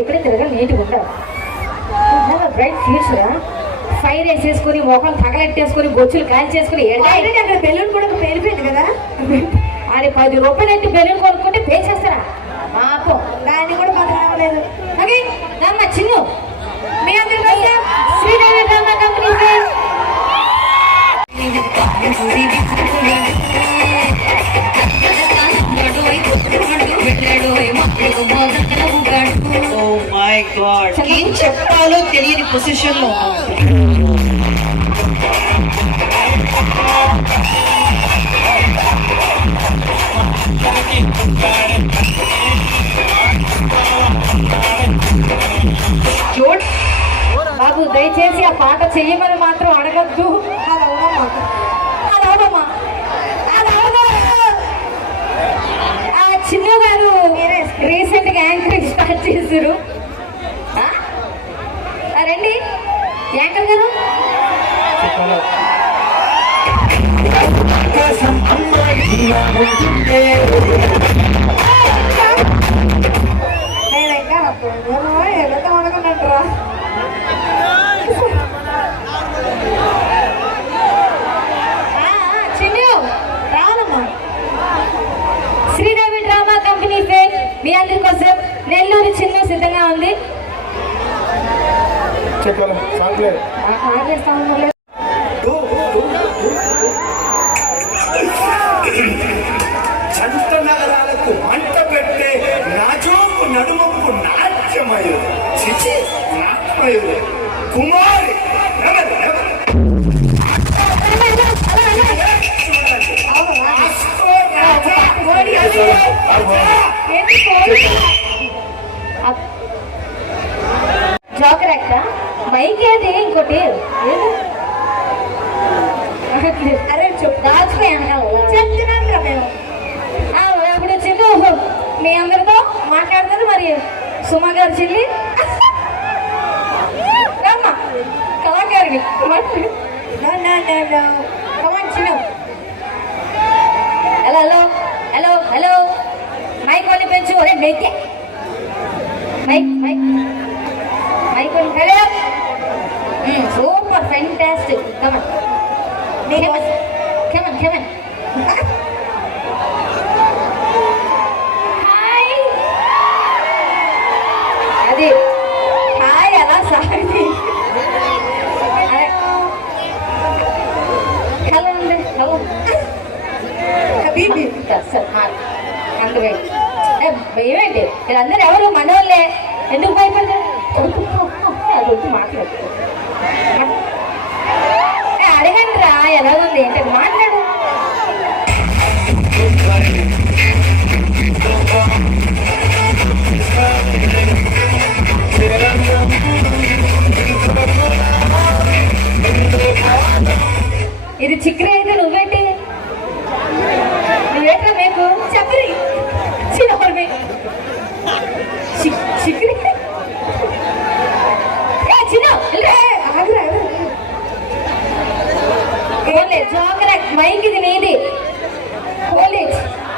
ఇక్కడే తిరగా నీట్గా ఉంటారు. బ్రైట్ ఫ్యూచరా ఫైర్ వేసేసుకుని మొఖం తగలెట్టేసుకుని బొచ్చులు కాల్ చేసుకుని అక్కడ బెలూన్ కూడా పేలిపోయింది కదా. అది 10 రూపాయలు ఎట్టి బెలూన్ కొనుక్కుంటే పే చేస్తారా పాపం. దాన్ని కూడా మాకు రావలేదు. ఓకే రామ్మ చిన్ను మీ అందరికీ శ్రీదేవి డ్రామా కంపెనీ ఏం చెప్పాలో తెలియని పొజిషన్ లో బాబు దయచేసి ఆ పాట చెయ్యమని మాత్రం అడగద్దు. చిన్న గారు రీసెంట్ గా యాంకరింగ్ స్టార్ట్ చేశారు. రండి యాంకర్ గారు. నేను ఇంకా వెళ్తాం అనుకున్నట్టురా. చిన్ను రానమ్మా. శ్రీదేవి డ్రామా కంపెనీ ఫేమ్ మీ అందరి కోసం నెల్లూరు చిన్న సిద్ధంగా ఉంది. సంత నగరాలకు మంట పెట్టే నాజోకు నడుమకు నాట్యమయుడు చిచి నాట్యమయుడు కుమారి జోకర్ అక్క మైకి అది ఇంకోటి అరే దాచిపోయాను చెప్తున్నాను మేము. ఇప్పుడు చిన్ను మీ అందరితో మాట్లాడతారు. మరి సుమా గారు చెల్లి రమ్మ కళాకారిని Chinnu. Hello hello hello hello mike వాళ్ళు పెంచు. ఒరే మైకే mike mike mike hello super fantastic. Come on come on come on. Hi అది హాయ్ అలా సాగి హలో అండి. హలో అందుకే భయమేంటి వీళ్ళందరూ ఎవరు మనోళ్ళే ఎందుకు భయపడతారు? అది వచ్చి మాట్లాడు అడగండి రా ఎలాగుంది ఏంటది మాట్లాడు. ఇది చిక్కర అయితే